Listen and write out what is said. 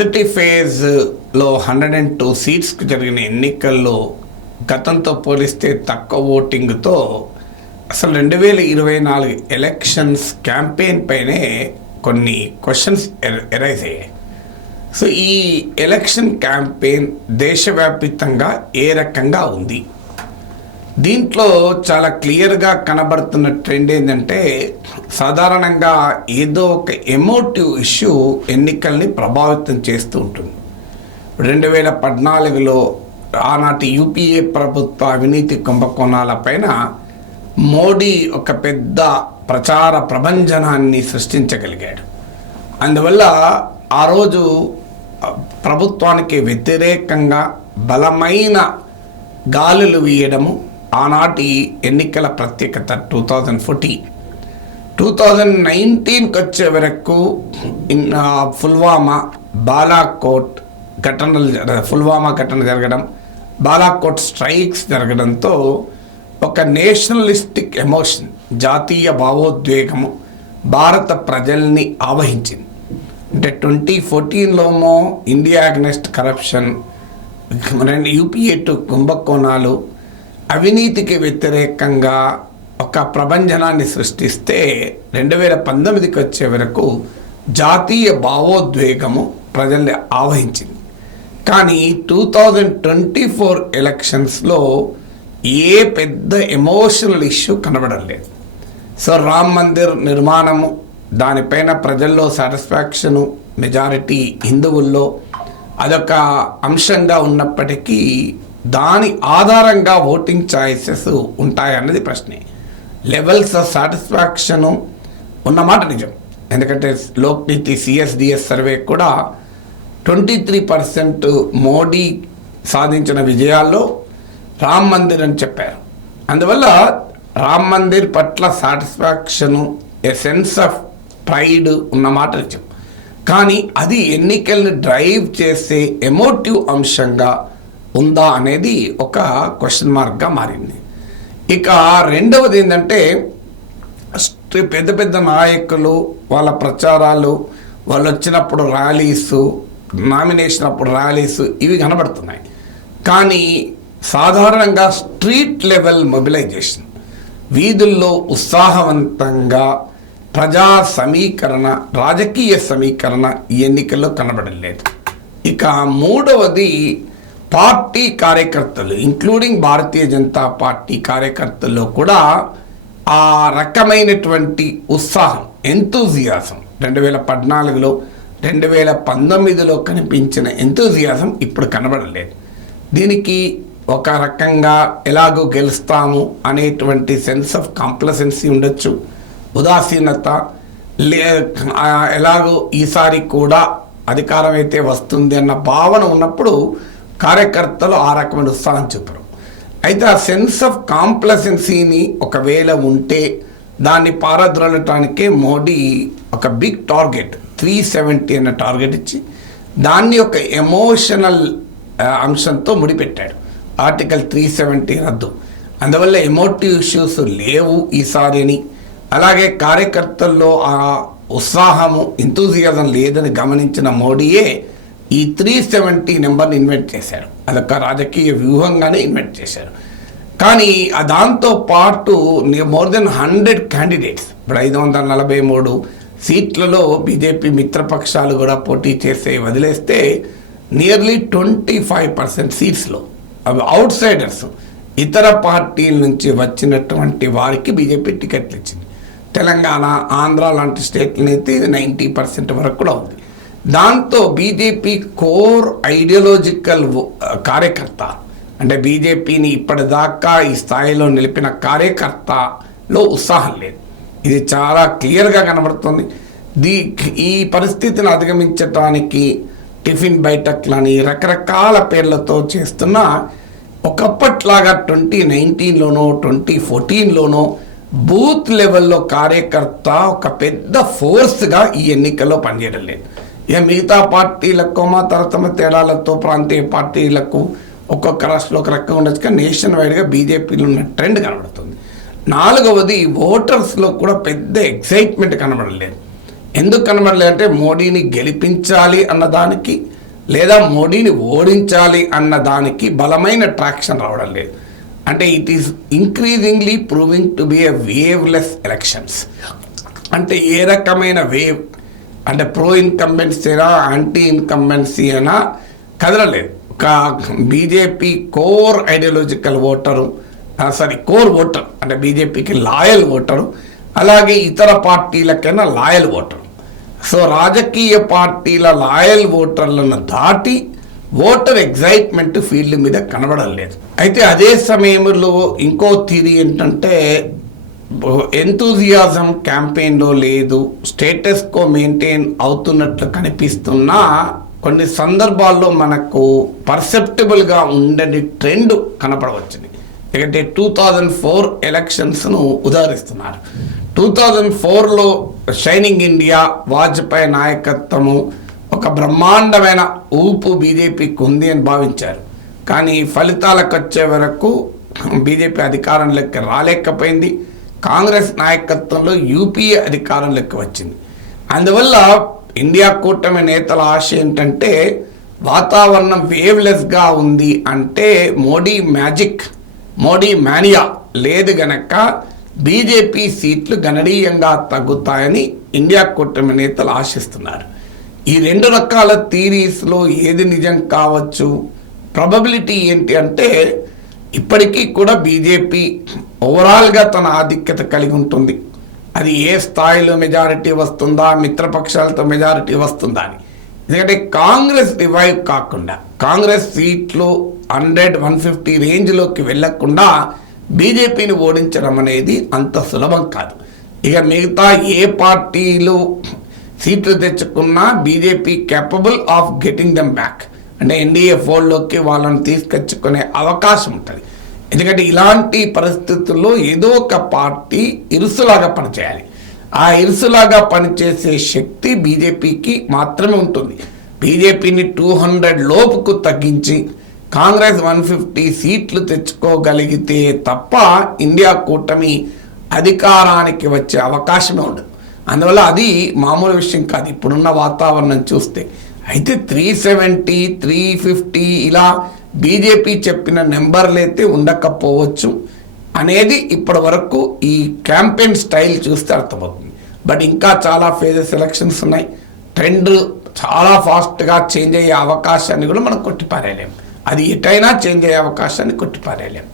మొదటి ఫేజ్లో hundred and two సీట్స్కి జరిగిన ఎన్నికల్లో గతంతో పోలిస్తే తక్కువ ఓటింగ్తో అసలు రెండు వేల ఇరవై నాలుగు ఎలక్షన్స్ క్యాంపెయిన్ పైనే కొన్ని క్వశ్చన్స్ ఎరైజ్ అయ్యాయి సో ఈ ఎలక్షన్ క్యాంపెయిన్ దేశవ్యాప్తంగా ఏ రకంగా ఉంది? దీంట్లో చాలా క్లియర్గా కనబడుతున్న ట్రెండ్ ఏంటంటే సాధారణంగా ఏదో ఒక ఎమోటివ్ ఇష్యూ ఎన్నికల్ని ప్రభావితం చేస్తూ ఉంటుంది. రెండు వేల పద్నాలుగులో ఆనాటి యూపీఏ ప్రభుత్వ అవినీతి కుంభకోణాల పైన మోడీ ఒక పెద్ద ప్రచార ప్రభంజనాన్ని సృష్టించగలిగాడు. అందువల్ల ఆ రోజు ప్రభుత్వానికి వ్యతిరేకంగా బలమైన గాలులు వీయడము ఆనాటి ఎన్నికల ప్రత్యేకత two thousand fourteen. Two thousand నైన్టీన్కి వచ్చే వరకు ఇన్ పుల్వామా బాలాకోట్ ఘటనలు పుల్వామా ఘటన జరగడం బాలాకోట్ స్ట్రైక్స్ జరగడంతో ఒక నేషనలిస్టిక్ ఎమోషన్ జాతీయ భావోద్వేగము భారత ప్రజల్ని ఆవహించింది. అంటే ట్వంటీ ఫోర్టీన్లోమో ఇండియా అగ్నెస్ట్ కరప్షన్ రెండు యూపీఏ టు కుంభకోణాలు అవినీతికి వ్యతిరేకంగా ఒక ప్రబంధనాన్ని సృష్టిస్తే రెండు వేల పంతొమ్మిదికి వచ్చే వరకు జాతీయ భావోద్వేగము ప్రజల్ని ఆవహించింది. కానీ టూ థౌజండ్ ట్వంటీ ఫోర్ ఎలక్షన్స్లో ఏ పెద్ద ఎమోషనల్ ఇష్యూ కనబడం లేదు. సో రామ్ మందిర్ నిర్మాణము దానిపైన ప్రజల్లో సాటిస్ఫాక్షను మెజారిటీ హిందువుల్లో అదొక అంశంగా ఉన్నప్పటికీ దాని ఆధారంగా ఓటింగ్ ఛాయిసెస్ ఉంటాయన్నది ప్రశ్నే. లెవెల్స్ ఆఫ్ సాటిస్ఫాక్షను ఉన్నమాట నిజం. ఎందుకంటే లోక్నీతి సిఎస్డిఎస్ సర్వే కూడా ట్వంటీ త్రీ పర్సెంట్ మోడీ సాధించిన విజయాల్లో రామ్ మందిర్ అని చెప్పారు. అందువల్ల రామ్ మందిర్ పట్ల satisfaction a sense of pride ఉన్నమాట నిజం. కానీ అది ఎన్నికల్ని డ్రైవ్ చేసే ఎమోటివ్ అంశంగా ఉందా అనేది ఒక క్వశ్చన్ మార్క్గా మారింది. ఇక రెండవది ఏంటంటే పెద్ద పెద్ద నాయకులు వాళ్ళ ప్రచారాలు వాళ్ళు వచ్చినప్పుడు ర్యాలీస్ నామినేషన్ అప్పుడు ర్యాలీస్ ఇవి కనబడుతున్నాయి. కానీ సాధారణంగా స్ట్రీట్ లెవెల్ మొబిలైజేషన్ వీధుల్లో ఉత్సాహవంతంగా ప్రజా సమీకరణ రాజకీయ సమీకరణ ఈ ఎన్నికల్లో కనబడలేదు. ఇక మూడవది పార్టీ కార్యకర్తలు ఇంక్లూడింగ్ భారతీయ జనతా పార్టీ కార్యకర్తల్లో కూడా ఆ రకమైనటువంటి ఉత్సాహం ఎంతూజియాసం రెండు వేల పద్నాలుగులో రెండు వేల పంతొమ్మిదిలో కనిపించిన ఎంతూజియాసం ఇప్పుడు కనబడలేదు. దీనికి ఒక రకంగా ఎలాగో గెలుస్తాము అనేటువంటి సెన్స్ ఆఫ్ కాంప్లసెన్సీ ఉండొచ్చు ఉదాసీనత లే ఎలాగో ఈసారి కూడా అధికారం అయితే వస్తుంది అన్న భావన ఉన్నప్పుడు కార్యకర్తలు ఆ రకమైన ఉత్సాహం చూపరు అయితే ఆ సెన్స్ ఆఫ్ కాంప్లసెన్సీని ఒకవేళ ఉంటే దాన్ని పారద్రోలటానికే మోడీ ఒక బిగ్ టార్గెట్ త్రీ సెవెంటీ అన్న టార్గెట్ ఇచ్చి దాన్ని ఒక ఎమోషనల్ అంశంతో ముడిపెట్టాడు. ఆర్టికల్ త్రీ సెవెంటీ రద్దు. అందువల్ల ఎమోటివ్ ఇష్యూస్ లేవు ఈసారి అని. అలాగే కార్యకర్తల్లో ఆ ఉత్సాహము ఇంతూజియాజం లేదని గమనించిన మోడీయే ఈ త్రీ సెవెంటీ నెంబర్ని ఇన్వెంట్ చేశారు. అదొక రాజకీయ వ్యూహంగానే ఇన్వెంట్ చేశారు. కానీ దాంతో పాటు మోర్ దెన్ హండ్రెడ్ క్యాండిడేట్స్ ఇప్పుడు ఐదు వందల నలభై మూడు సీట్లలో బీజేపీ మిత్రపక్షాలు కూడా పోటీ చేసే వదిలేస్తే నియర్లీ ట్వంటీ ఫైవ్ పర్సెంట్ సీట్స్లో. అవి అవుట్ సైడర్స్ ఇతర పార్టీల నుంచి వచ్చినటువంటి వారికి బీజేపీ టికెట్లు ఇచ్చింది. తెలంగాణ ఆంధ్ర లాంటి స్టేట్లనైతే ఇది నైంటీ పర్సెంట్ వరకు కూడా ఉంది. దాంతో బీజేపీ కోర్ ఐడియాలజికల్ కార్యకర్త. అంటే బీజేపీని ఇప్పటిదాకా ఈ స్థాయిలో నిలిపిన కార్యకర్తలో ఉత్సాహం లేదు. ఇది చాలా క్లియర్గా కనబడుతుంది. దీ ఈ పరిస్థితిని అధిగమించటానికి టిఫిన్ బైటక్లని రకరకాల పేర్లతో చేస్తున్న ఒకప్పట్లాగా ట్వంటీ నైన్టీన్లోనో ట్వంటీ ఫోర్టీన్లోనో బూత్ లెవెల్లో కార్యకర్త ఒక పెద్ద ఫోర్స్గా ఈ ఎన్నికల్లో పనిచేయడం లేదు. ఇక మిగతా పార్టీలకు మా తరతమ తేడాలతో ప్రాంతీయ పార్టీలకు ఒక్కొక్క రాష్ట్రంలో ఒక రకంగా ఉండొచ్చు కానీ నేషన్ వైడ్గా బీజేపీలో ఉన్న ట్రెండ్ కనబడుతుంది. నాలుగవది ఓటర్స్లో కూడా పెద్ద ఎక్సైట్మెంట్ కనబడలేదు. ఎందుకు కనబడలేదు అంటే మోడీని గెలిపించాలి అన్నదానికి లేదా మోడీని ఓడించాలి అన్న దానికి బలమైన ట్రాక్షన్ రావడం లేదు. అంటే it is increasingly proving to be a waveless elections అంటే ఏ రకమైన వేవ్ అంటే ప్రో ఇన్కంబెన్సీనా యాంటీ ఇన్కంబెన్సీ అయినా కదలలేదు. ఒక BJP core ideological voter sorry core voter అంటే బీజేపీకి లాయల్ ఓటరు అలాగే ఇతర పార్టీలకైనా లాయల్ ఓటరు సో రాజకీయ పార్టీల లాయల్ ఓటర్లను దాటి ఓటర్ ఎగ్జైట్మెంట్ ఫీల్డ్ మీద కనబడలేదు. అయితే అదే సమయంలో ఇంకో థీరీ ఏంటంటే ఎంతూజియాజం క్యాంపెయిన్లో లేదు స్టేటస్ కో మెయింటైన్ అవుతున్నట్లు కనిపిస్తున్నా కొన్ని సందర్భాల్లో మనకు పర్సెప్టబుల్గా ఉండని ట్రెండ్ కనపడవచ్చింది ఎందుకంటే టూ థౌజండ్ ఫోర్ ఎలక్షన్స్ను ఉదాహరిస్తున్నారు. టూ థౌజండ్ ఫోర్లో షైనింగ్ ఇండియా వాజ్పేయి నాయకత్వము ఒక బ్రహ్మాండమైన ఊపు బీజేపీకి ఉంది అని భావించారు. కానీ ఫలితాలకు వచ్చే వరకు బీజేపీ అధికారంలోకి రాలేకపోయింది. కాంగ్రెస్ నాయకత్వంలో యూపీఏ అధికారంలోకి వచ్చింది. అందువల్ల ఇండియా కూటమి నేతల ఆశ ఏంటంటే వాతావరణం వేవ్లెస్గా ఉంది అంటే మోడీ మ్యాజిక్ మోడీ మానియా లేదు గనక బీజేపీ సీట్లు గణనీయంగా తగ్గుతాయని ఇండియా కూటమి నేతలు ఆశిస్తున్నారు. ఈ రెండు రకాల థీరీస్లో ఏది నిజం కావచ్చు? ప్రాబబిలిటీ ఏంటి అంటే ఇప్పటికీ కూడా బీజేపీ ఓవరాల్గా తన ఆధిక్యత కలిగి ఉంటుంది. అది ఏ స్థాయిలో మెజారిటీ వస్తుందా మిత్రపక్షాలతో మెజారిటీ వస్తుందా అని. ఎందుకంటే కాంగ్రెస్ రివైవ్ కాకుండా కాంగ్రెస్ సీట్లు హండ్రెడ్ వన్ ఫిఫ్టీ రేంజ్లోకి వెళ్ళకుండా బీజేపీని ఓడించడం అనేది అంత సులభం కాదు. ఇక మిగతా ఏ పార్టీలు సీట్లు తెచ్చుకున్నా BJP capable of getting them back అంటే ఎన్డీఏ ఫోల్డ్లోకి వాళ్ళని తీసుకొచ్చుకునే అవకాశం ఉంటుంది. ఎందుకంటే ఇలాంటి పరిస్థితుల్లో ఏదో ఒక పార్టీ ఇరుసులాగా పనిచేయాలి. ఆ ఇరుసులాగా పనిచేసే శక్తి బీజేపీకి మాత్రమే ఉంటుంది. బీజేపీని టూ హండ్రెడ్ లోపుకు తగ్గించి కాంగ్రెస్ వన్ ఫిఫ్టీ సీట్లు తెచ్చుకోగలిగితే తప్ప ఇండియా కూటమి అధికారానికి వచ్చే అవకాశమే ఉండదు. అందువల్ల అది మామూలు విషయం కాదు. ఇప్పుడున్న వాతావరణం చూస్తే అయితే త్రీ సెవెంటీ త్రీ ఫిఫ్టీ ఇలా బీజేపీ చెప్పిన నెంబర్లు అయితే ఉండకపోవచ్చు అనేది ఇప్పటి వరకు ఈ క్యాంపెయిన్ స్టైల్ చూస్తే అర్థమవుతుంది. బట్ ఇంకా చాలా ఫేజెస్ ఎలక్షన్స్ ఉన్నాయి. ట్రెండ్ చాలా ఫాస్ట్గా చేంజ్ అయ్యే అవకాశాన్ని కూడా మనం కొట్టిపారేయలేం. అది ఎటైనా చేంజ్ అయ్యే అవకాశాన్ని కొట్టిపారేయలేం.